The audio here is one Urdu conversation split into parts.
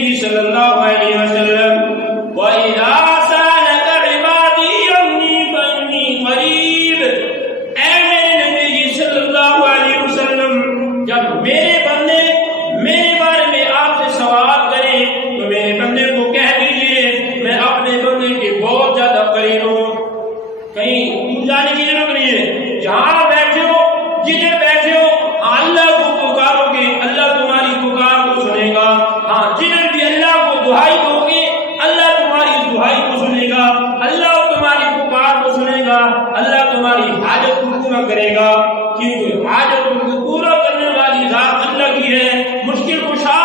نبی صلی اللہ علیہ وسلم وَإِذَا سَأَلَكَ عِبَادِي عَنِّي فَإِنِّي قَرِيبٌ، اے میرے نبی صلی اللہ علیہ وسلم، جب میرے بندے میرے بارے میں آپ سے سوال کریں تو میرے بندے کو کہہ دیجئے میں اپنے بندے کے بہت زیادہ قریب ہوں۔ کہیں جانے کی ضرورت نہیں ہے، جہاں بیٹھے ہو جدھر بیٹھے ہو اللہ کو پکارو گے اللہ تمہاری پکار کو سنے گا۔ ہاں جدھر بھی اللہ کو دعائی دو گے اللہ تمہاری دعائی کو سنے گا، اللہ تمہاری پکار کو سنے گا، اللہ تمہاری حاجت کو پورا کرے گا، کیونکہ حاجت کو پورا کرنے والی ذات اللہ کی ہے، مشکل کشا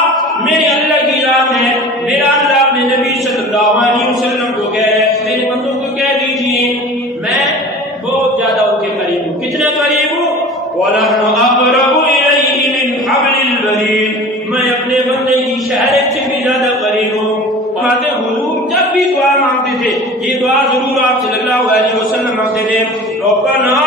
میرے اللہ کی ذات ہے۔ میرا اللہ اپنے نبی صلی اللہ علیہ وسلم کو کہے میرے بندوں کو کہہ دیجیے میں بہت زیادہ ان کے قریب ہوں۔ کتنا قریب ہوں؟ وَنَحْنُ أَقْرَبُ إِلَيْهِ مِنْ حَبْلِ الْوَرِيدِ، میں اپنے بندے کی شہرت سے بھی زیادہ قریب ہوں۔ کہتے حضور جب بھی دعا مانگتے تھے یہ دعا ضرور آپ صلی اللہ علیہ وسلم مانگتے تھے، رَبَّنَا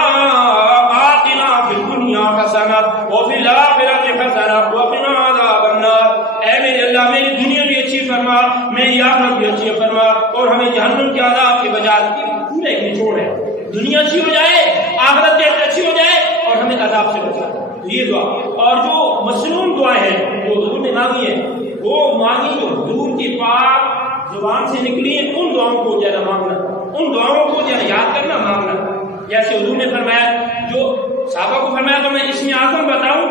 آتِنَا فِي الدُّنْيَا حَسَنَةً وَفِي الْآخِرَةِ حَسَنَةً وَقِنَا عَذَابَ النَّارِ، اے میرے اللہ میری دنیا بھی اچھی فرما میری آخرت بھی اچھی فرما اور ہمیں جہنم کے عذاب سے بچا۔ پورا ایک نچوڑ ہے، دنیا اچھی ہو جائے آخرت اچھی ہو جائے اور ہمیں عذاب سے بچا، یہ دعا۔ اور جو مصنون دعائیں ہیں جو حضور نے مانگی ہے وہ مانگی جو حضور کی پاک زبان سے نکلی ہیں ان دعاؤں کو زیادہ مانگنا، ان دعاؤں کو زیادہ یاد کرنا مانگنا۔ جیسے حضور نے فرمایا جو صحابہ کو فرمایا تو میں اس میں اعظم بتاؤں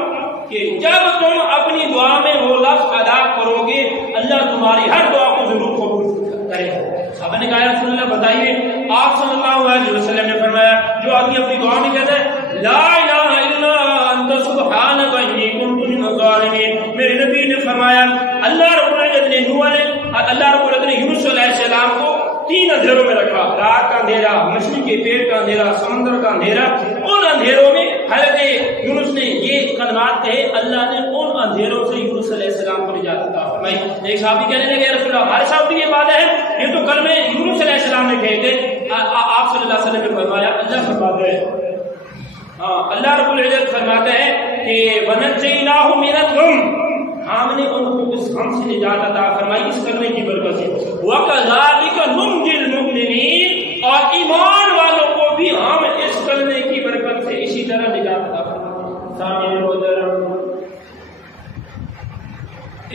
کہ جب تم اپنی دعا میں وہ لفظ ادا کرو گے اللہ تمہاری ہر دعا کو ضرور قبول کرے گا۔ صحابہ نے کہا یا رسول اللہ بتائیے، آپ صلی اللہ علیہ وسلم نے فرمایا جو آدمی اپنی دعا میں کہتا ہے لا الہ الا انت سبحانک انی کنت من الظالمین، میرے نبی نے فرمایا اللہ رب العزت نے یونس علیہ السلام کو 3 اندھیروں میں رکھا، رات کا اندھیرا، مچھلی کے پیٹ کا اندھیرا، سمندر کا اندھیرا۔ ان اندھیروں میں حضرت یونس نے یہ کلمات کہے، اللہ نے ان اندھیروں سے یونس علیہ السلام کو نجات عطا فرمائی۔ ایک صحابی کہنے لگے رسول اللہ ہمارے ساتھ بھی یہ بات ہے، یہ تو کلمے یونس علیہ السلام نے کہے تھے۔ آپ صلی اللہ علیہ وسلم نے فرمایا اللہ فرماتے ہیں، اللہ رب العزت فرماتے ہیں کہ وَنَجَّيْنَاهُ مِنَ الْغَمِّ، ہم نے ان کو اس غم سے نجات عطا فرمائی اس کرنے کی برکت سے۔ وَكَذَلِكَ نُنْجِي الْمُؤْمِنِينَ، اور ایمان والوں کو بھی ہم اس کرنے کی برکت سے اسی طرح نجات عطا فرمائی۔ سامعین محترم،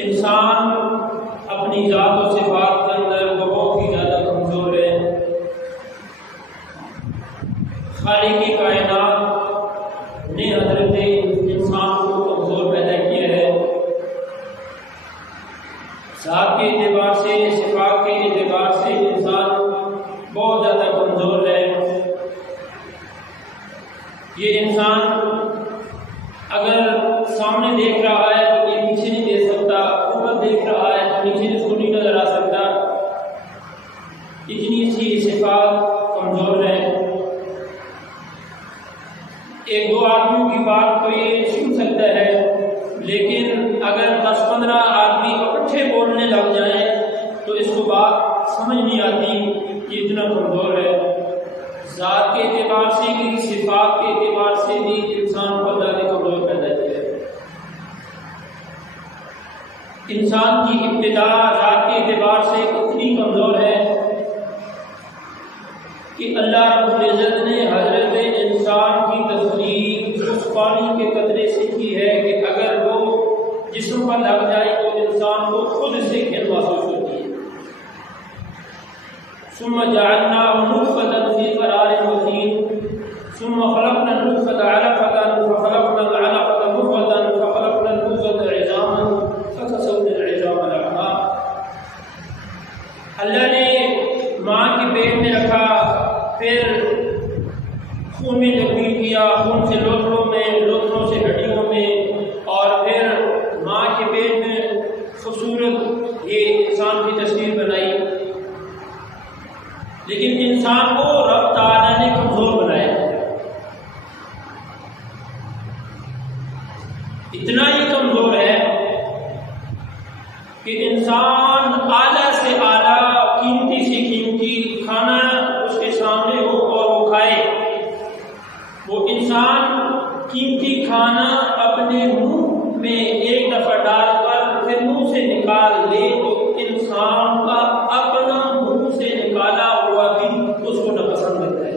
انسان اپنی ذات و صفات کے اندر بہت ہی زیادہ کمزور ہے۔ خالق کائنات نے حضرت انسان کو کمزور پیدا کیا ہے، ذات کے اعتبار سے صفات کے اعتبار سے انسان بہت زیادہ کمزور ہے۔ یہ انسان اگر سامنے دیکھ رہا ہے تو یہ پیچھے نہیں دیکھ سکتا، اوپر دیکھ رہا ہے تو نیچے اس کو نہیں نظر آ سکتا، اتنی سی صفات کمزور ہے۔ ایک دو آدمیوں کی بات تو یہ سن سکتا ہے، لیکن اگر 10-15 آدمی اکٹھے بولنے لگ جائیں تو اس کو بات سمجھ نہیں آتی کہ اتنا کمزور ہے۔ ذات کے اعتبار سے بھی صفات کے اعتبار سے بھی انسان کو اللہ نے کمزور پیدا کیا ہے۔ انسان کی ابتدا ذات کے اعتبار سے اتنی کمزور ہے کہ اللہ رب العزت نے حضرت انسان کی تصویر اس پانی کے قطرے سے کی ہے کہ اگر وہ جسم پر لگ جائے تو انسان کو خود سے گھن محسوس ہوتی ہے۔ ثم جعلناه نطفة في قرار مكين ثم خلقنا النطفة علقة فخلقنا العلقة مضغة فخلقنا المضغة عظاما فكسونا العظام لحما۔ اللہ نے ماں کے پیٹ میں رکھا، پھر خون میں تبدیل کیا، خون سے لوتھڑوں میں، لوتھڑوں سے ہڈیوں میں، اور پھر ماں کے پیٹ میں خوبصورت یہ انسان کی تصویر بنائی۔ لیکن انسان کو رب تعالیٰ نے کمزور بنایا، اتنا ہی کمزور ہے کہ انسان اعلیٰ سے اعلیٰ قیمتی سے قیمتی کھانا اس کے سامنے ہو اور وہ کھائے، وہ انسان قیمتی کھانا اپنے منہ میں ایک دفعہ ڈال کر پھر منہ سے نکال لے تو انسان کا اپنا منہ سے نکالا ہوا بھی اس کو ناپسند لگتا ہے،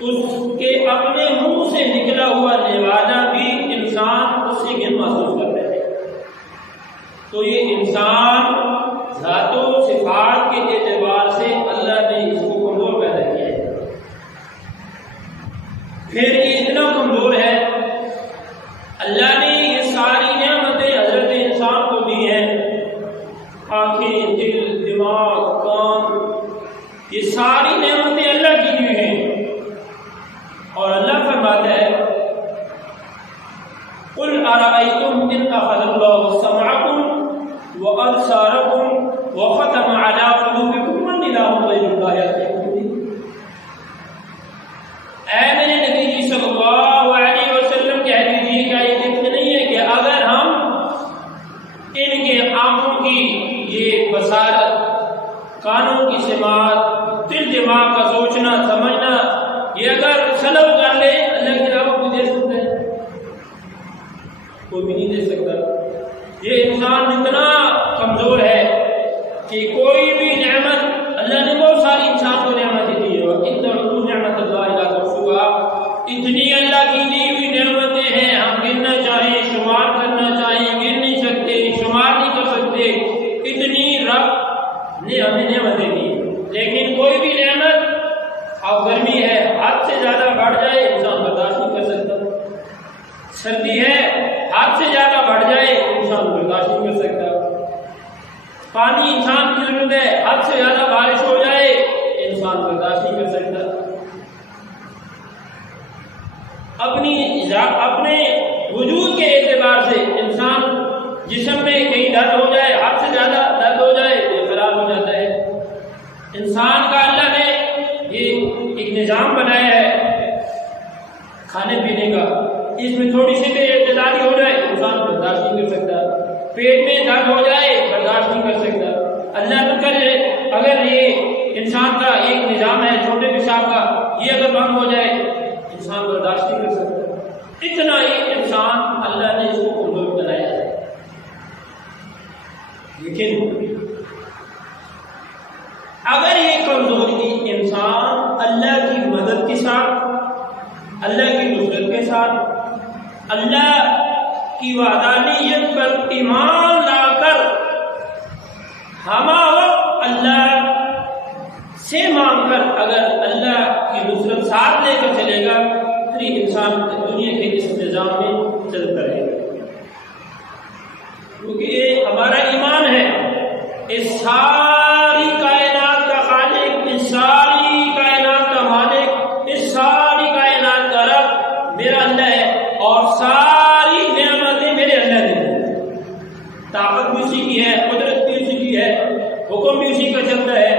اس کے اپنے منہ سے نکلا ہوا نوالا بھی انسان اس سے گھن محسوس کرتا ہے۔ تو یہ انسان ذات و صفات کے اعتبار سے اللہ نے اس کو کمزور پیدا کیا ہے۔ پھر یہ اتنا کمزور ہے، اللہ نے یہ ساری نعمتیں حضرت انسان کو دی ہیں، آنکھیں، دل، دماغ، کان، یہ ساری نعمتیں اللہ کی دی ہیں، اور اللہ فرماتا ہے قل ارأيتم ان اخذ الله سمعكم وابصاركم وختم على قلوبكم من اله غير الله يأتيكم به۔ اے میرے نبی جی صلی اللہ علیہ وسلم کہہ دیجیے کیا یہ دیکھتے نہیں ہے کہ اگر ہم ان کے آنکھوں کی یہ بصارت، کانوں کی سماعت، دل دماغ کا سوچنا سمجھنا یہ اگر سلب کر لے، اللہ کے علاوہ کوئی دے سکتا ہے؟ کوئی بھی نہیں دے سکتا۔ یہ انسان اتنا کمزور ہے کہ کوئی بھی نعمت، اللہ نے بہت ساری انسان کو نعمتیں دی ہے، ان تعدوا نعمت اللہ لا تحصوها، اتنی اللہ کی دی ہوئی نعمتیں ہیں، ہم گننا چاہیں، شمار کرنا چاہیں، گر نہیں سکتے، شمار نہیں کر سکتے، اتنی رب نے ہمیں نعمتیں دی، لیکن کوئی بھی نعمت، اب گرمی ہے حد سے زیادہ بڑھ جائے انسان برداشت نہیں کر سکتا، سردی ہے حد سے زیادہ بڑھ جائے انسان برداشت نہیں کر سکتا، پانی انسان کی ضرورت ہے، حد سے زیادہ بارش ہو جائے انسان برداشت نہیں کر سکتا، اپنے وجود کے اعتبار سے انسان جسم میں کہیں درد ہو جائے، حد سے زیادہ درد ہو جائے یہ خراب ہو جاتا ہے۔ انسان کا اللہ نے یہ ایک نظام بنایا ہے کھانے پینے کا، اس میں تھوڑی سی بھی اعتدالی ہو جائے انسان برداشت نہیں کر سکتا، پیٹ میں درد ہو جائے برداشت نہیں کر سکتا۔ اللہ نہ کرے اگر یہ انسان کا ایک نظام ہے چھوٹے پیشاب کا، یہ اگر بند ہو جائے انسان برداشت نہیں کر سکتا۔ اتنا ہی انسان اللہ نے اس کو کمزور بنایا ہے، لیکن اگر یہ کمزوری انسان اللہ کی مدد کے ساتھ، اللہ کی نصرت کے ساتھ، اللہ کی وحدانیت پر ایمان لا کر ہمہ وقت اللہ سے مانگ کر اگر اللہ کی نصرت ساتھ لے کر چلے گا تو یہ انسان دنیا کے اس نظام میں چلتا رہے گا، کیونکہ یہ ہمارا ایمان ہے، اس ساری کائنات کا خالق، اس ساری کائنات کا مالک، اس ساری کائنات کا رب میرا اللہ ہے، اور ساری نعمتیں میرے اللہ نے، طاقت بھی اسی کی ہے، قدرت بھی اسی کی ہے، حکم بھی اسی کا چلتا ہے۔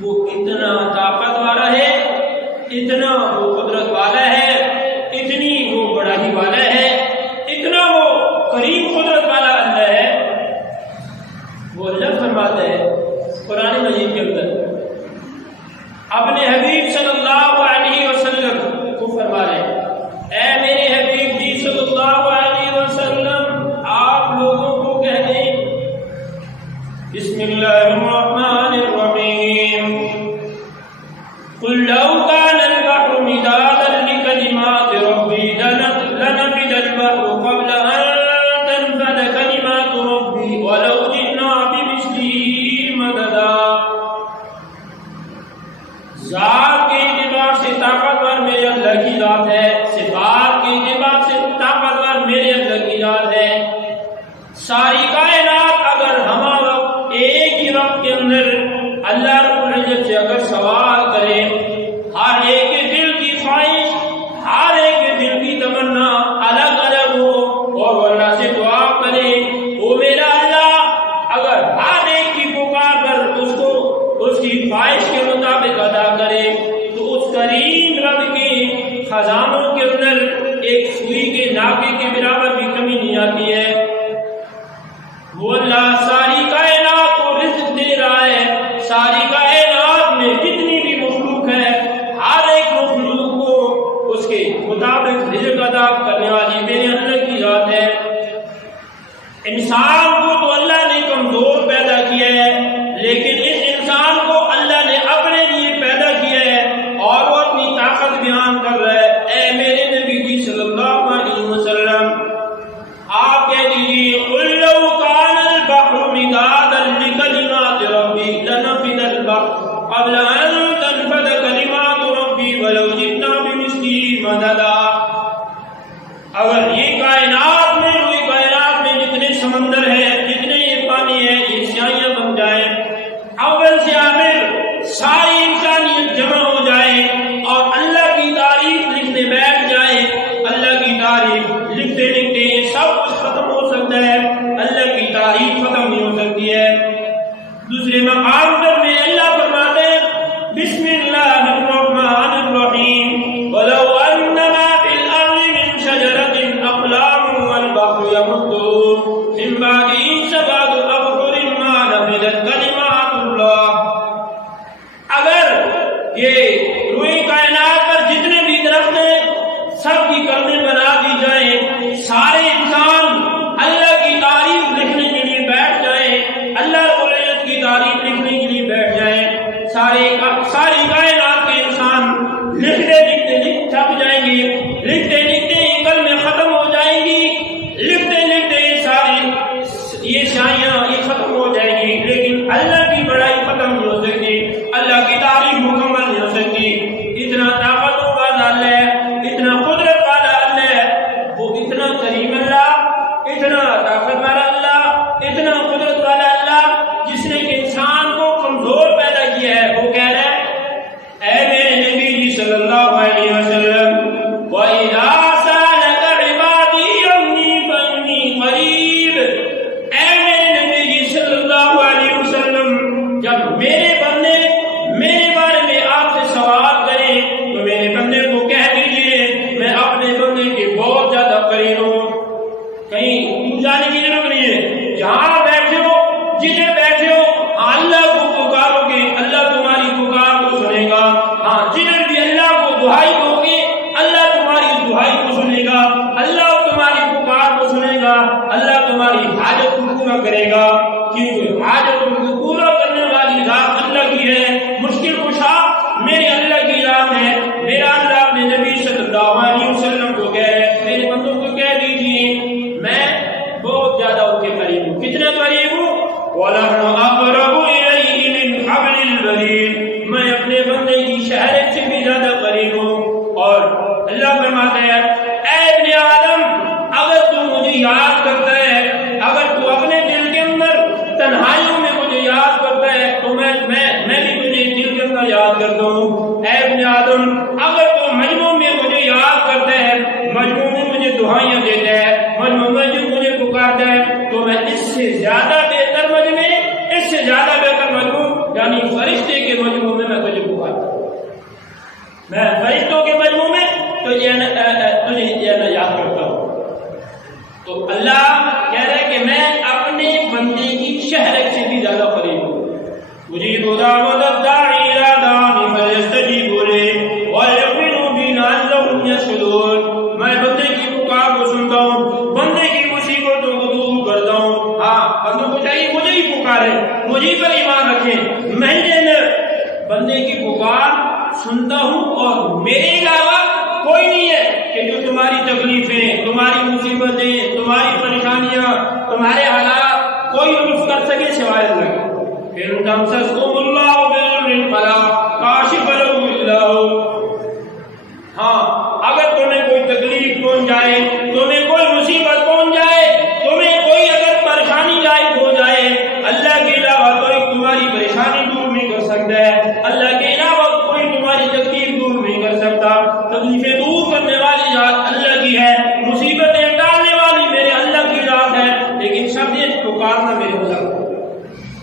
وہ اتنا طاقت والا ہے، اتنا وہ قدرت والا ہے، اتنی وہ بڑائی والا ہے، اتنا وہ کریم قدرت والا اللہ ہے۔ وہ اللہ فرماتا ہے قرآن مجید کے اندر اپنے حبیب صلی اللہ علیہ وسلم کو فرما رہے ہیں، اے میرے حبیب جی صلی اللہ علیہ وسلم آپ لوگوں کو کہہ دیں بسم اللہ الرحمن الرحیم قل لو كان البحر مدادا لكلمات ربي لنفد البحر قبل أن تنفد كلمات ربي ولو جئنا بمثله مددا۔ ذات کے اعتبار سے طاقتور میرے اللہ کی ذات ہے، صفات کے اعتبار سے طاقتور میرے اللہ کی ذات ہے۔ ساری کائنات اگر ہمہ وقت ایک ہی وقت کے اندر اللہ رب العزت سے اگر سوال کرے، ہر ایک کے دل کی خواہش، ہر ایک کے دل کی تمنا الگ الگ ہو، اور وہ اللہ سے دعا کرے، وہ میرا اللہ اگر ہر ایک کی پکار کر اس کو اس کی خواہش کے مطابق ادا کرے تو اس کریم رب کے خزانوں کے اندر ایک سوئی کے ناکے کے برابر بھی کمی نہیں آتی ہے۔ وہ اللہ ساری کائنات کو رزق دے رہا ہے، ساری کائنات میں جتنی بھی مخلوق ہے ہر ایک مخلوق کو اس کے مطابق رزق ادا کرنے والی میرے اللہ کی ذات ہے۔ انسان کو تو اللہ نے کمزور پیدا کیا ہے، لیکن اس انسان کو اللہ نے اپنے لیے پیدا کیا ہے اور وہ اپنی طاقت بیان کر رہا ہے۔ اے میرے نبی جی صلی اللہ علیہ وسلم، آپ کہہ دیجیے قُلْ لَوْ كَانَ الْبَحْرُ مِدَادًا لِكَلِمَاتِ رَبِّي لَنَفِدَ الْبَحْرُ قَبْلَ أَن تَنفَدَ كَلِمَاتُ رَبِّي وَلَوْ جِئْنَا بِمِثْلِهِ مَدَدًا۔ اگر یہ کائنات میں جتنے سمندر ہے، جتنے یہ پانی ہے، یہ سیاہیاں بن جائیں، اول سے آخر ساری انسانیت جمع ہو جائے اور اللہ کی تعریف لکھنے بیٹھ جائے، اللہ کی تعریف لکھتے لکھتے یہ سب کچھ ختم ہو سکتا ہے، اللہ کی تعریف ختم نہیں ہو سکتی ہے۔ دوسرے مقام پر میں اللہ فرماتے ہیں بسم اللہ الرحمن الرحیم وَلَوْ أَنَّ مَا فِي الْأَرْضِ مِن شَجَرَةٍ أَقْلَامٌ وَالْبَحْرُ يَمُدُّهُ مِن بَعْدِهِ سَبْعَةُ أَبْحُرٍ مَا نَفِدَتْ كَلِمَاتُ اللَّهِ۔ اگر یہ روئے کائنات پر جتنے بھی درخت ہیں سب کی کلمیں بنا دی جائیں، سارے انسان اللہ کی تعریف لکھنے کے لیے بیٹھ جائیں، اللہ رب العزت کی تعریف لکھنے کے لیے بیٹھ جائیں، ساری کائنات کے انسان لکھتے لکھتے تھک جائیں گے، لکھتے لکھتے یہ کلمیں ختم ہو جائیں گی، لکھتے لکھتے یہ ساری یہ شاعریاں یہ ختم ہو جائیں گی، لیکن اللہ کی بڑائی ختم نہیں ہو سکتی، اللہ کی تعریف مکمل نہیں ہو سکتی۔ اتنا طاقتوں والا اللہ ہے، اتنا قدرت والا اللہ ہے، وہ اتنا کریم اللہ، اتنا طاقت والا اللہ، اتنا قدرت والا اللہ، جس نے کہ انسان کو کمزور پیدا کیا ہے، وہ کہہ رہا ہے اے میرے نبی جی صلی اللہ علیہ وسلم وَإِذَا سَأَلَكَ عِبَادِي عَنِّي فَإِنِّي قَرِيبٌ۔ اے میرے نبی جی صلی اللہ علیہ وسلم، جب میرے بندے میرے بارے میں آپ سے سوال کریں تو میرے بندے کو کہہ دیجئے میں اپنے بندے کے بہت زیادہ قریب ہوں۔ کہیں جانے کی ضرورت نہیں ہے، جہاں بیٹھے ہو جدھر بیٹھے ہو اللہ کو پکارو گے، اللہ تمہاری پکار کو سنے گا۔ ہاں جدھر بھی اللہ کو دعائی دو گے اللہ تمہاری دعائی کو سنے گا، اللہ تمہاری پکار کو سنے گا، اللہ تمہاری حاجت کو پورا کرے گا، کیونکہ حاجت کو پورا کرنے والی ذات اللہ کی ہے، مشکل کشا میرے اللہ کی ذات ہے۔ میرا اللہ اپنے نبی صلی اللہ علیہ وسلم کو کہہ رہے ہیں میرے بندوں کو کہہ دیجیے میں بہت زیادہ ان کے قریب ہوں۔ کتنے قریب ہوں؟ وَلَحْنُ أَقْرَبُ إِلَيْهِ مِنْ حَبْلِ الْوَرِيدِ، میں اپنے بندے کی شہرت سے بھی زیادہ قریب ہوں۔ اور اللہ فرماتا ہے اے ابن آدم، اگر تو مجھے یاد کرتا ہے، اگر تو اپنے دل کے اندر تنہائیوں میں مجھے یاد کرتا ہے تو میں بھی تجھے دل کے اندر یاد کرتا ہوں۔ اے ابن آدم، اگر تو مجموع میں مجھے یاد کرتا ہے، مجموع میں مجھے دعائیاں دیتا ہے، مجموع میں جو مجھے پکارتا ہے، تو میں اس سے زیادہ بہتر مجموع، اس سے زیادہ بہتر مجموع یعنی فرشتے کے مجموع میں تجھے پکارتا ہوں۔ میں فرشتوں کے مجموع میں تجھے یاد کرتا ہوں۔ تو اللہ کہہ رہا ہے کہ میں اپنے بندے کی شہرت سے بھی زیادہ قریب ہوں۔ مجیب دعوت الداعی الی دعانی فلیستجیبوا لی ولیؤمنوا بی لعلہم یرشدون۔ میں بندے کی پکار کو سنتا ہوں، بندے کی مصیبتوں کو دور کرتا ہوں۔ ہاں بندوں کو چاہیے مجھے ہی پکارے، مجھے پر ایمان رکھیں، میں بندے کی پکار سنتا ہوں اور میرے علاوہ کوئی نہیں ہے کہ جو تمہاری تکلیفیں، تمہاری مصیبتیں، تمہاری پریشانیاں، تمہارے حالات کوئی لطف کر سکے سوائے اللہ کے۔ پھر تمسسکم اللہ بضر فلا کاشف له الا هو۔ ہاں اگر تمہیں کوئی تکلیف پہنچ جائے، تمہیں کوئی مصیبت پہنچ جائے، تمہیں کوئی اگر پریشانی لاحق ہو جائے، اللہ کے علاوہ کوئی تمہاری پریشانی دور نہیں کر سکتا ہے، اللہ کے علاوہ کوئی تمہاری تکلیف دور نہیں کر سکتا۔ تکلیفیں دور کرنے والی ذات اللہ کی ہے، مصیبتیں ٹالنے والی میرے اللہ کی ذات ہے، لیکن شب یہ پکارنا میرے اللہ کو۔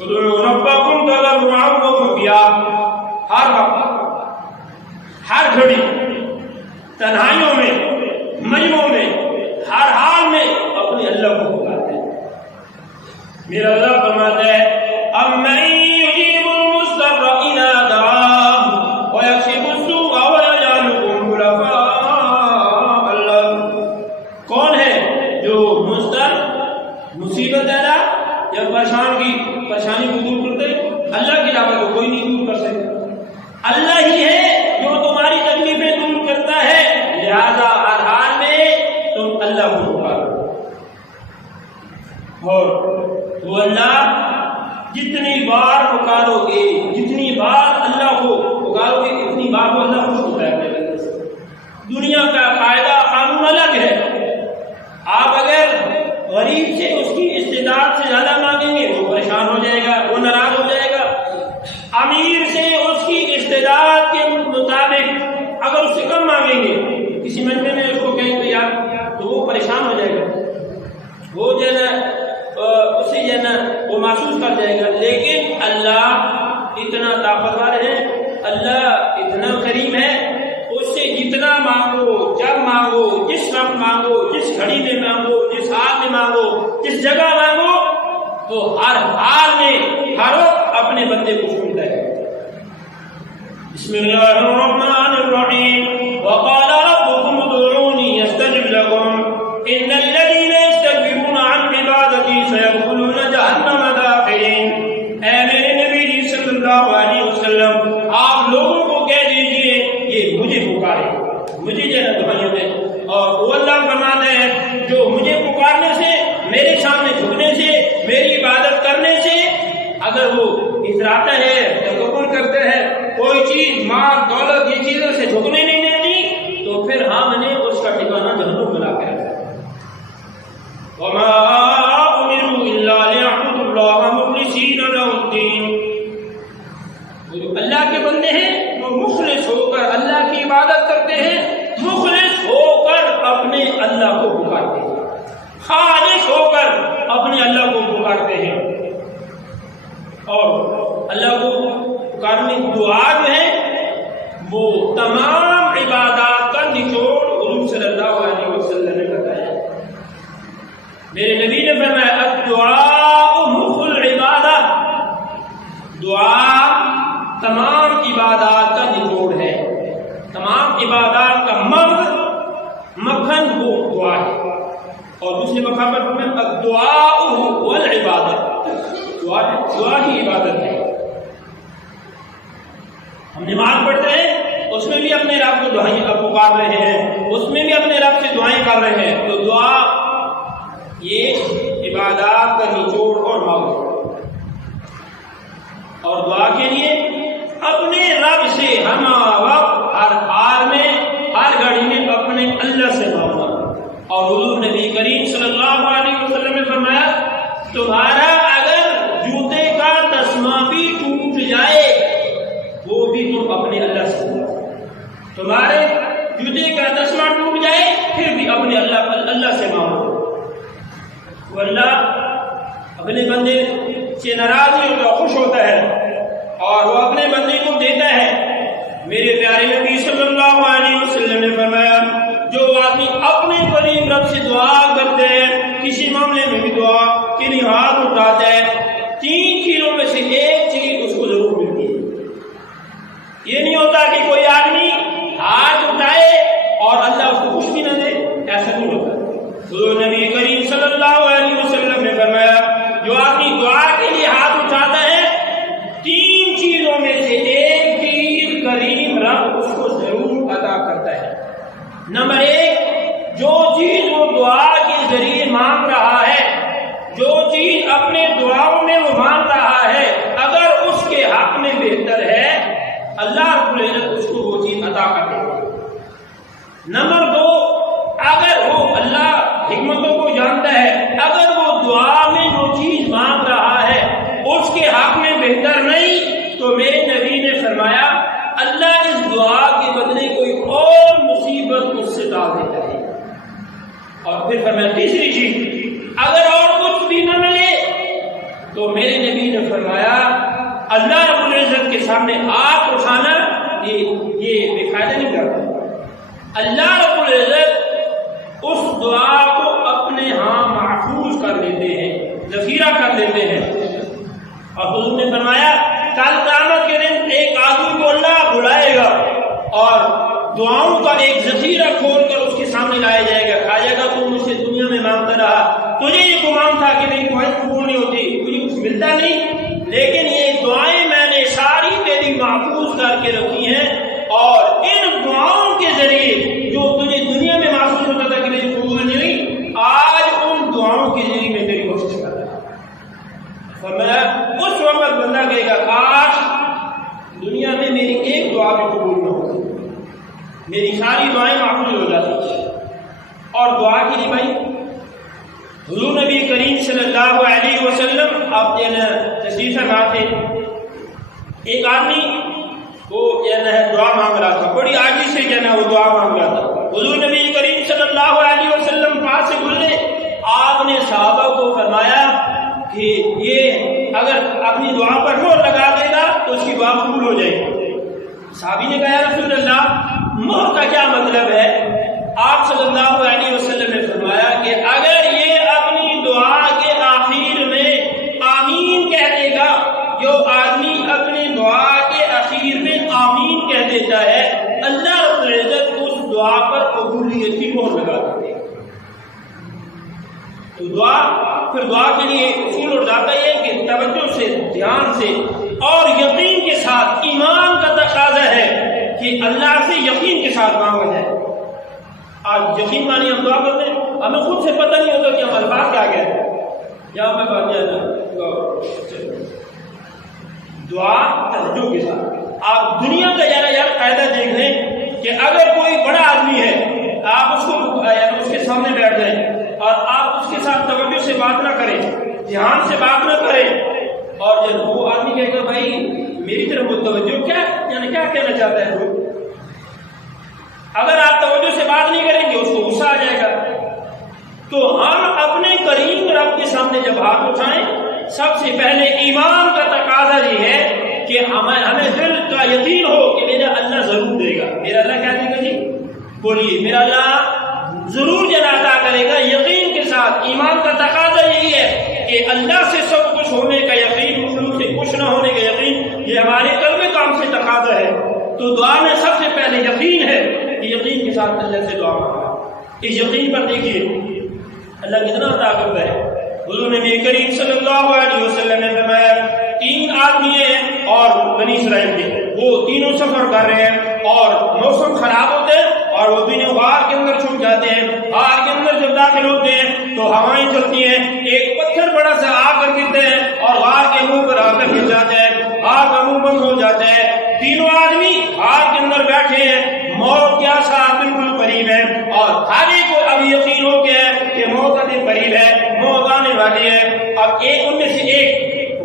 ادعوا ربکم تضرعا وخفیا، ہر وقت ہر گھڑی تنہائیوں میں، مجموعوں میں، ہر حال میں اپنے اللہ کو پکارتے ہیں۔ میرا اللہ فرماتا ہے امن یجیب المضطر اذا دعاہ ویکشف السوء ویجعلکم خلفاء الارض۔ کون ہے جو مصیبت ہے نا یا پریشانی کو دور کرتے اللہ کے علاوہ تو کوئی نہیں دور کر سکتا. اللہ ہی ہے جو تمہاری تکلیفیں دور کرتا ہے. لہذا ہر حال میں تم اللہ کو پکارو اور وہ اللہ جتنی بار پکارو گے جتنی بار اللہ کو پکارو گے اتنی بار وہ اللہ خوش ہوتا ہے. دنیا کا قاعدہ قانون الگ ہے. آپ اگر غریب سے اس کی استطاعت سے زیادہ مانگیں گے وہ پریشان ہو جائے گا, وہ ناراض ہو جائے گا. امیر سے اس کی استطاعت کے مطابق اگر اس سے کم مانگیں گے کسی مجمع میں اس کو کہیں گے یار تو وہ پریشان ہو جائے گا, وہ جو ہے نا اسے جو ہے نا وہ محسوس کر جائے گا. لیکن اللہ اتنا طاقتور ہے, اللہ اتنا کریم ہے, اس سے جتنا مانگو جب مانگو جس وقت مانگو جس گھڑی میں مانگو جس حال میں مانگو جس جگہ مانگو تو ہر حال میں ہر وقت اپنے بندے کو سنتا ہے. بسم اللہ الرحمن الرحیم وقال ربكم ادعوني استجب لكم ان الذين يستكبرون عن عبادتي سيدخلون جہنم داخرین. اے میرے نبی جی صلی اللہ علیہ وسلم آپ لوگوں کو کہہ دیجئے یہ مجھے پکارے, مجھے جنت دعائیں دیں. اور وہ اللہ فرماتے ہیں جو مجھے پکارنے سے میرے سامنے جھکنے سے میری عبادت کرنے سے اگر وہ اتراتا ہے تکبر کرتے ہیں کوئی چیز مال دولت یہ چیزوں سے جھکنے نہیں دیتی تو پھر ہم نے اس کا ٹھکانہ جہنم بنا کے رکھا ہے. وما امروا الا ليعبدوا الله مخلصين له الدين. جو اللہ کے بندے ہیں وہ مخلص ہو کر اللہ کی عبادت کرتے ہیں, مخلص ہو کر اپنے اللہ کو پکارتے ہیں, خالص ہو کر اپنے اللہ کو پکارتے ہیں. اور اللہ کو پکارنے دعا جو ہے وہ تمام عبادات کا نچوڑ حضور صلی اللہ علیہ وسلم نے بتایا. میرے نبی نے فرمایا الدعاء مخ العبادہ, دعا تمام عبادات کا نچوڑ ہے, تمام عبادات کا مکھن وہ دعا ہے. اور دوسری مقام پر فرمایا الدعاء والعبادہ, دعا ہی عبادت ہے. ہم نماز پڑھتے ہیں اس میں بھی اپنے رب کو دعائیں پکار رہے ہیں, اس میں بھی اپنے رب سے دعائیں کر رہے ہیں. تو دعا یہ عبادات کا نچوڑ اور مغز. اور دعا کے لیے اپنے رب سے ہم وقت ہر حال میں ہر گھڑی میں اپنے اللہ سے مانگنا. اور حضور نبی کریم صلی اللہ علیہ وسلم نے فرمایا تمہارا اگر جوتے کا تسمہ بھی ٹوٹ جائے وہ بھی تم اپنے اللہ سے مانگو. تمہارے جوتے کا تسمہ ٹوٹ جائے پھر بھی اپنے اللہ سے مانگو. وہ اللہ اپنے بندے سے ناراض نہیں ہوتا, خوش ہوتا ہے اور وہ اپنے بندے کو دیتا ہے. میرے پیارے نبی صلی اللہ علیہ وسلم نے فرمایا جو آدمی اپنے قریب رب سے دعا کرتے ہیں کسی معاملے میں بھی دعا کے لیے ہاتھ اٹھاتا ہے 3 چیزوں میں سے ایک چیز اس کو ضرور ملتی ہے. یہ نہیں ہوتا کہ کوئی آدمی ہاتھ اٹھائے اور اللہ اس کو کچھ بھی نہ دے, ایسا نہیں ہوتا. حضور نبی کریم صلی اللہ علیہ وسلم نے فرمایا جو آدمی دعا کے لیے ہاتھ اٹھاتا ہے 3 چیزوں میں سے ایک چیز کریم رب اس کو ضرور عطا کرتا ہے. نمبر 1 جو چیز وہ دعا کے ذریعے مانگ رہا ہے, جو چیز اپنے دعاؤں میں وہ مانگ رہا ہے اگر اس کے حق میں بہتر ہے اللہ رب العزت اس کو وہ چیز عطا کر دے گا. نمبر 2 اگر وہ اللہ حکمتوں کو جانتا ہے اگر وہ دعا میں جو چیز مانگ رہا ہے اس کے حق میں بہتر نہیں تو میرے نبی نے فرمایا اللہ اس دعا کے بدلے کوئی اور مصیبت اس سے ڈال دیتا ہے. اور پھر فرمایا تیسری چیز اگر اور کچھ بھی نہ ملے تو میرے نبی نے فرمایا اللہ رب العزت کے سامنے ہاتھ اٹھانا یہ بے فائدہ نہیں کرتا. اللہ رب العزت اس دعا کو اپنے ہاں محفوظ کر لیتے ہیں, ذخیرہ کر لیتے ہیں. اور حضور نے فرمایا کل قیامت کے دن ایک آدمی کو اللہ بلائے گا اور دعاؤں کا ایک ذخیرہ کھول کر اس کے سامنے لایا جائے گا, کہا جائے گا تو مجھ سے دنیا میں مانگتا رہا, تجھے یہ گمان تھا کہ میری دعائیں قبول نہیں ہوتی، مجھے کچھ ملتا نہیں، لیکن یہ دعائیں میں نے ساری میری محفوظ کر کے رکھی ہیں، اور ان دعاؤں کے ذریعے جو تجھے دنیا میں محسوس ہوتا تھا کہ میری قبول نہیں ہوئی، آج ان دعاؤں کے ذریعے میں تیری کوشش کر رہا ہوں۔ فرمایا اس وقت بندہ کہے گا کاش دنیا میں میری ایک دعا بھی قبول نہ ہوتی، میری ساری دعائیں محفوظ ہو جاتی۔ اور دعا کے لیے بھائی حضور نبی کریم صلی اللہ علیہ وسلم آپ تشریف فرما تھے، ایک آدمی وہ دعا مانگ رہا تھا، بڑی عاجزی سے وہ دعا مانگ رہا تھا۔ حضور نبی کریم صلی اللہ علیہ وسلم پاس سے گزرے، آپ نے صحابہ کو فرمایا کہ یہ اگر اپنی دعا پر مہر لگا دے گا تو اس کی دعا قبول ہو جائے گی۔ صحابی نے کہا یا رسول اللہ مہر کا کیا مطلب ہے؟ آپ صلی اللہ علیہ وسلم نے فرمایا کہ اگر یہ اپنی دعا کے آخر میں آمین کہہ دے گا، جو آدمی اپنی دعا کے آخر میں آمین کہہ دیتا ہے، اللہ رب العزت اس دعا پر قبولیت کی مہر لگا دیتے ہیں۔ تو دعا کے لیے اصول اور ذات یہ کہ توجہ سے، دھیان سے اور یقین کے ساتھ، ایمان کا تقاضا ہے کہ اللہ سے یقین کے ساتھ مانگا جائے۔ آج یقین مانی ہم دعا کرتے ہیں، ہمیں خود سے پتہ نہیں ہوتا کہ ہم الفاظ کیا کہہ رہے ہیں، یا میں بات دعا توجہ کے ساتھ۔ آپ دنیا کا یار قاعدہ دیکھ لیں کہ اگر کوئی بڑا آدمی ہے، آپ اس کے سامنے بیٹھ جائیں اور آپ اس کے ساتھ توجہ سے بات نہ کریں، دھیان سے بات نہ کریں، اور جب وہ آدمی کہے گا بھائی میری طرف متوجہ کیا کہنا چاہتا ہے وہ، اگر آپ توجہ سے بات نہیں کریں گے اس کو غصہ آ جائے گا۔ تو ہم اپنے کریم رب کے سامنے جب ہاتھ اٹھائیں، سب سے پہلے ایمان کا تقاضا یہ ہے کہ ہمیں دل کا یقین ہو کہ میرا اللہ ضرور دے گا۔ میرا اللہ کیا دے گا جی؟ بولیے، میرا اللہ ضرور عطا کرے گا، یقین کے ساتھ۔ ایمان کا تقاضا یہی ہے کہ اللہ سے سب کچھ ہونے کا یقین، مخلوق سے کچھ نہ ہونے کا یقین، یہ ہمارے قلب کام سے تقاضا ہے۔ تو دعا میں سب سے پہلے یقین ہے کہ یقین کے ساتھ اللہ سے دعا مانگا۔ اس یقین پر دیکھیے اللہ کتنا عطا کرتا ہے۔ حضور نبی کریم صلی اللہ علیہ وسلم نے فرمایا 3 آدمی ہیں اور بنی اسرائیل کے، وہ تینوں سفر کر رہے ہیں اور موسم خراب ہوتے ہیں اور وہ تینوں غار کے اندر چھپ جاتے ہیں۔ غار کے اندر جب داخل ہوتے ہیں تو ہوائیں چلتی ہیں، ایک پتھر بڑا سا آ کر گرتے ہیں اور غار کے منہ پر آ کر گر جاتا ہے، غار کا منہ بند ہو جاتا ہے۔ تینوں آدمی غار کے اندر بیٹھے ہیں، موت کے آثار بالکل قریب ہے اور ہر ایک کو اب یقین ہو گیا ہے کہ موت کا دن قریب ہے، موت آنے والی ہے۔ اب ایک ان میں سے ایک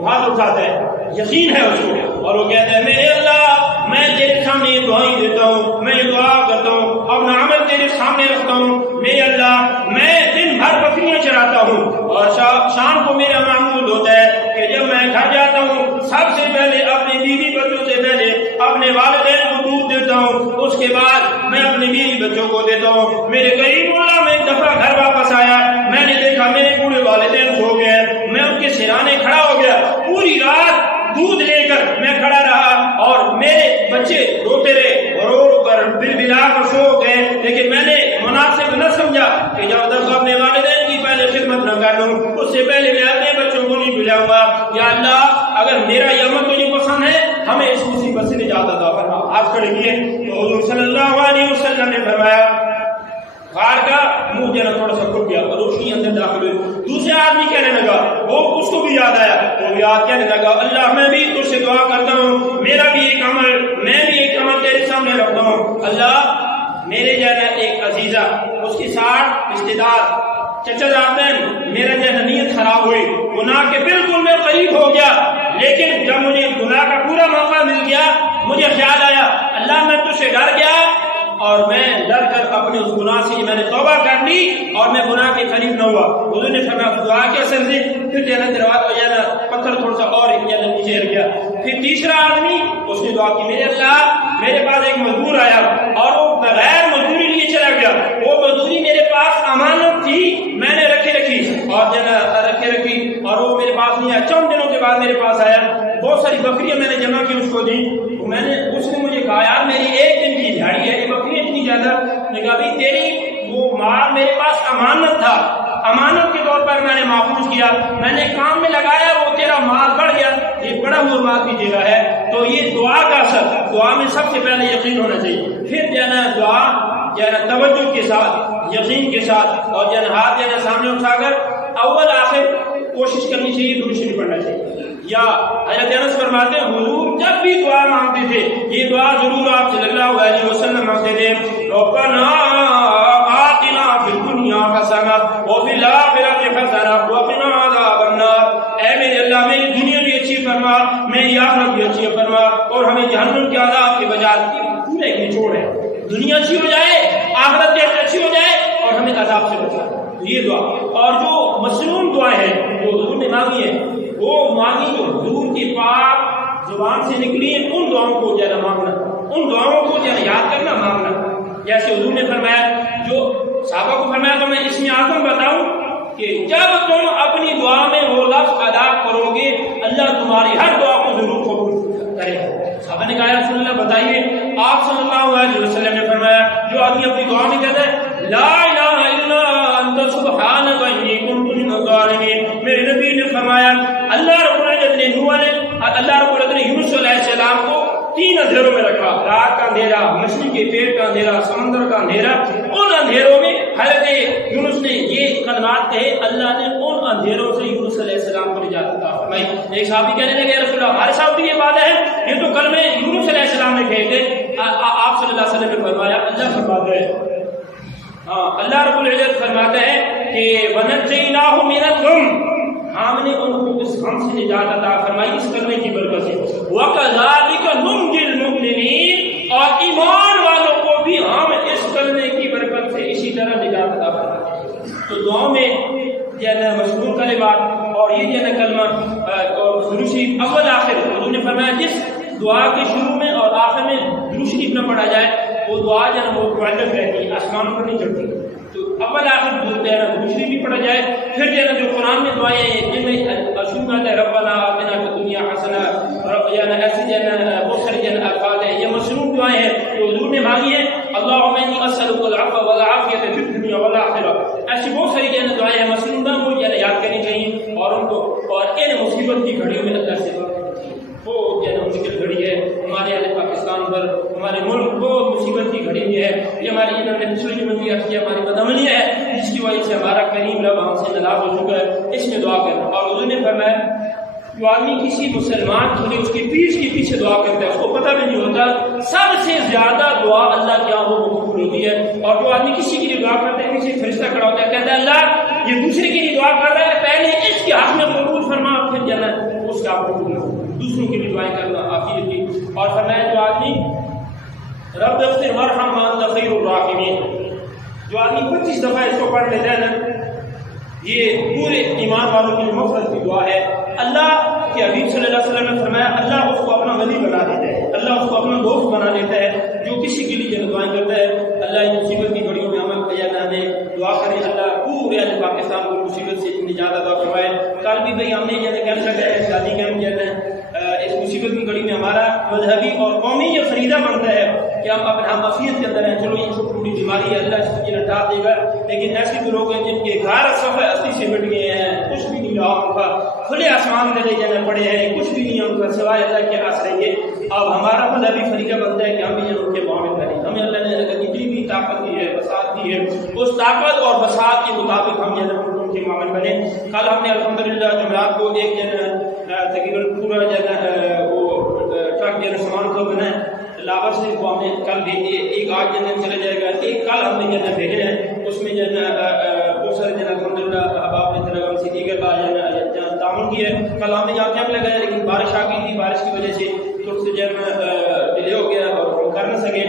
ہاتھ اٹھاتا ہے، یقین ہے اس کو، اور وہ کہتا ہے میرے اللہ میں تیرے سامنے یہ دعائیں دیتا ہوں، میں یہ دعا کرتا ہوں، اپنا عمل تیرے سامنے رکھتا ہوں، میرے اللہ میں دن بھر بکریاں چراتا ہوں اور شام کو میرا معمول ہوتا ہے کہ جب میں گھر جاتا ہوں سب سے پہلے اپنی بیوی بچوں سے پہلے اپنے والدین کو دودھ دیتا ہوں، اس کے بعد میں اپنی بیوی بچوں کو دیتا ہوں۔ میرے قریب اللہ میں ایک دفعہ گھر واپس آیا، میں نے دیکھا میرے بوڑھے والدین سو گئے، میں ان کے سرانے کھڑا ہو گیا، پوری رات دودھ لے کر میں کھڑا رہا اور میرے بچے روتے رہے، رو کر بلا کر سو گئے، لیکن میں نے مناسب نہ سمجھا کہ جب تک اپنے والدین کی پہلے خدمت نہ کر لوں اس سے پہلے میں اپنے بچوں کو نہیں بلاؤں گا۔ یا اللہ اگر میرا یہ عمل تجھے پسند ہے ہمیں اس مصیبت سے نجات عطا فرما۔ ہاتھ کھڑے کیے تو حضور صلی اللہ علیہ وسلم نے فرمایا غار کا منہ جو تھوڑا سا کھل گیا اور روشنی اندر داخل ہوئی۔ دوسرا آدمی کہنے لگا، وہ اس کو بھی یاد آیا، وہ یاد کہنے لگا اللہ میں بھی تجھ سے دعا کرتا ہوں، میرا بھی ایک عمل، میں بھی ایک عمل تیرے سامنے رکھتا ہوں۔ اللہ میرے جیسا ایک عزیزہ، اس کے ساتھ رشتے دار چچا جاتے ہیں، میرا جیسا نیت خراب ہوئی، گناہ کے بالکل میں قریب ہو گیا، لیکن جب مجھے گناہ کا پورا موقع مل گیا مجھے خیال آیا اللہ میں تجھ سے ڈر گیا اور میں ڈر کر اپنے اس گناہ سے میں نے توبہ کر لی اور میں گناہ کے قریب نہ ہوا۔ حضور نے فرمایا دعا کے اثر سے پھر دروازہ پتھر تھوڑا سا اور نیچے ہٹ گیا۔ پھر تیسرا آدمی اس نے دعا کی میرے اللہ میرے پاس ایک مزدور آیا اور وہ بغیر مزدوری لیے چلا گیا، وہ مزدوری میرے پاس امانت تھی میں نے رکھی اور وہ میرے پاس نہیں آیا، چند دنوں کے بعد میرے پاس آیا، بہت ساری بکریاں میں نے جمع کی اس کو دی، اس نے مجھے کہا یار میری ایک دن کی دیہڑی ہے، یہ بکریاں اتنی زیادہ، نے کہا بھی تیری وہ مال میرے پاس امانت تھا، امانت کے طور پر میں نے محفوظ کیا، میں نے کام میں لگایا، وہ تیرا مال بڑھ گیا، یہ بڑا ہوا مال کی جگہ ہے۔ تو یہ دعا کا اثر، دعا میں سب سے پہلے یقین ہونا چاہیے، پھر جو ہے نا دعا جو ہے نا توجہ کے ساتھ، یقین کے ساتھ، اور جو ہے نا ہاتھ جو ہے نا سامنے اٹھا کر اول آخر کوشش کرنی چاہیے، درود شریف پڑھنا چاہیے۔ یا حضرت انس فرماتے ہیں حضور جب بھی دعا مانگتے تھے یہ دعا ضرور آپ صلی اللہ علیہ وسلم مانگتے تھے، ربنا آتنا فی الدنیا حسنہ وفی الآخرۃ حسنہ وقنا عذاب النار، اے میرے اللہ میری دنیا بھی اچھی فرما، میری آخرت بھی اچھی فرما، اور ہمیں جہنم کے عذاب کے بجائے پورا ایک نچوڑ ہے، دنیا اچھی ہو جائے، آخرت بھی اچھی ہو جائے، اور ہمیں عذاب سے بچا۔ یہ دعا اور جو مصنون دعائیں ہیں جو حضور نے مانگی ہے، وہ مانگی جو حضور کی پاک زبان سے نکلی ہیں، ان دعاؤں کو جو ہے مانگنا، ان دعاؤں کو جو ہے یاد کرنا، مانگنا۔ جیسے حضور نے فرمایا، جو صحابہ کو فرمایا تو میں اس میں اعظم بتاؤں کہ جب تم اپنی دعا میں وہ لفظ ادا کرو گے اللہ تمہاری ہر دعا کو ضرور قبول کرے گا۔ صحابہ نے کہا رسول اللہ بتائیے، آپ صلی اللہ علیہ وسلم نے فرمایا جو آدمی اپنی دعا میں کہتا ہے لا الہ الا انت سبحانک انی کنت من الظالمین، میرے نبی نے فرمایا اللہ رب العزت نے اللہ رب العزت نے یونس علیہ السلام کو 3 اندھیروں میں رکھا، رات کا اندھیرا، مچھلی کے پیٹ کا اندھیرا، سمندر کا اندھیرا، ان اندھیروں میں حضرت یونس نے یہ کلمات کہے، اللہ نے ان اندھیروں سے یونس علیہ السلام کو نجات عطا فرمائی۔ ایک صحابی کہنے لگے رسول اللہ ہمارے ساتھ بھی یہ بات ہے، یہ تو کلمے یونس علیہ السلام نے کہے تھے، آپ صلی اللہ علیہ وسلم نے فرمایا اللہ فرماتا ہے، اللہ رب العزت فرماتا ہے کہ وَنَجَّيْنَاهُ مِنَ الْغَمِّ، ہم نے ان کو اس غم سے نجات عطا فرمائی اس کلمے کی برکت سے، وَكَذَلِكَ نُنْجِي الْمُؤْمِنِينَ، اور ایمان والوں کو بھی ہم اس کلمے کی برکت سے اسی طرح نجات عطا فرمائی۔ تو دعاؤں میں جو ہے مشہور کلمات اور یہ جو ہے کلمہ اور درود شریف اول آخر، حضور نے فرمایا جس دعا کے شروع میں اور آخر میں درود شریف نہ پڑھا جائے وہ دعا جو ہے وہ معلق رہتی ہے، آسمان پر نہیں چڑھتی۔ تو اول آخر درود شریف بھی پڑھا جائے، پھر جو ہے جو قرآن میں دعائیں ہیں جن میں شروع میں آتا ہے ربنا آتنا فی الدنیا حسنہ، ایسی جو ہے بہت ساری جو ہے الفاظ ہیں، یہ مصنون دعائیں ہیں جو حضور نے مانگی ہیں، اللہم انی اسألک العفو والعافیۃ فی الدنیا والآخرہ، ایسی بہت ساری جو ہے دعائیں ہیں مصنون، وہ جو ہے یاد کرنی چاہیے، اور ان کو اور ان مصیبت کی گھڑیوں میں اللہ سے وہ جو ہے مشکل گھڑی ہے ہمارے اہل پاکستان پر، ہمارے ملک کو مصیبت کی گھڑی میں ہے، یہ ہماری انہوں نے پچھلے جو منظر کیا ہماری بدعملی ہے جس کی وجہ سے ہمارا کریم رب ہم سے ناراض ہو چکا ہے، اس میں دعا کرنا۔ اور حضور نے فرمایا جو آدمی کسی مسلمان کے لیے اس کی پیٹھ کے پیچھے دعا کرتا ہے اس کو پتہ بھی نہیں ہوتا، سب سے زیادہ دعا اللہ کیا ہو وہ قبول ہوتی ہے۔ اور جو آدمی کسی کے لیے دعا کرتا ہے کسی فرشتہ کھڑا ہوتا ہے کہتا ہے اللہ یہ دوسرے کے لیے دعا کر رہا ہے، پہلے اس کے حق میں قبول فرما پھر جانا اس کا قبول ہو، دوسروں کے لیے دعائیں کرنا آتی تھی۔ اور فرمایا جو آدمی رب اغفر وارحم وانت خیر الراحمین، جو آدمی 25 دفعہ اس کو پڑھ لیتا ہے نا، یہ پورے ایمان والوں کی مغفرت کی دعا ہے۔ اللہ کے حبیب صلی اللہ علیہ وسلم نے فرمایا اللہ اس کو اپنا ولی بنا دیتا ہے، اللہ اس کو اپنا دوست بنا دیتا ہے، جو کسی کے لیے دعائیں کرتا ہے اللہ ان مصیبت کی گھڑیوں میں عمل کیا جانا ہے، دعا کریں اللہ پورے اہل پاکستان کو مصیبت سے نجات عطا فرمائے۔ کل بھی بھائی ہم نے جیسے کہنا لگا ہے شادی کا ہم جیسے اس مصیبت کی گھڑی میں ہمارا مذہبی اور قومی یہ فریضہ بنتا ہے کہ ہم اپنے ہم عافیت کے اندر ہیں، چلو یہ چھوٹی چھوٹی بیماری ہے اللہ اس کی ہٹا دے گا، لیکن ایسے بھی لوگ ہیں جن کے گھر صفحہ اصلی سے مٹ گئے ہیں، کچھ بھی نہیں رہا ان کا، کھلے آسمان میں لے جانے پڑے ہیں، کچھ بھی نہیں ان کا سوائے اللہ کے آس رہیں گے۔ اب ہمارا مذہبی فریضہ بنتا ہے کہ ہم بھی ان کے معامل کریں، ہمیں اللہ نے جتنی بھی طاقت دی ہے بساط دی ہے اس طاقت اور بساط کے مطابق ہم ان کے معامل بنے۔ کل ہم نے الحمدللہ جمعرات کو ایک تقریباً پورا وہ ٹرک سامان کو بنا ہے لاور سے، وہ ہم نے کل بھیجی، ایک آج چلا جائے گا، ایک کل ہم نے بھیجے ہیں، اس میں بہت سارے الحمدللہ احباب نے طرح سے دیگر تعاون کیا ہے۔ کل ہم نے یہاں کیمپ لگایا لیکن بارش آ گئی تھی، بارش کی وجہ سے تھوڑا سا ڈیلے ہو گیا اور ہم کر نہ سکے۔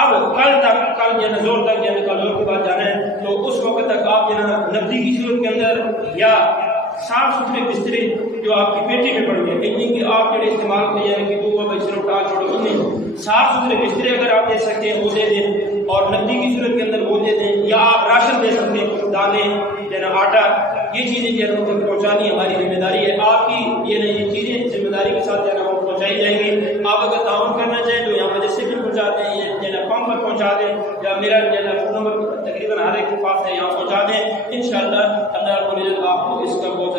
اب کل تک کل زور تک کل زور کے بعد جانا ہے، تو اس وقت تک آپ نقدی کی صورت کے اندر یا صاف ستھرے بسترے جو آپ کی پیٹی میں پڑ گئے، اتنی کہ آپ جو استعمال کیے جائیں کہ دو بستر اٹھا چھوڑو، نہیں، صاف ستھرے بسترے اگر آپ دے سکتے ہیں وہ دے دیں، اور نقدی کی صورت کے اندر وہ دے دیں، یا آپ راشن دے سکتے ہیں، دالیں آٹا، یہ چیزیں جو ہے پہنچانی ہماری ذمہ داری ہے۔ آپ کی یہ چیزیں ذمہ داری کے ساتھ جو ہے وہ پہنچائی جائیں گی۔ آپ اگر تعاون کرنا چاہیں تو یہاں وجہ سے بھی پہنچاتے ہیں، پمپ پر پہنچا دیں، یا میرا فون نمبر تقریباً تقریباً ہر ایک کے پاس ہے، یہاں پہنچا دیں انشاءاللہ۔ اللہ رب العزت آپ کو اس کا بہت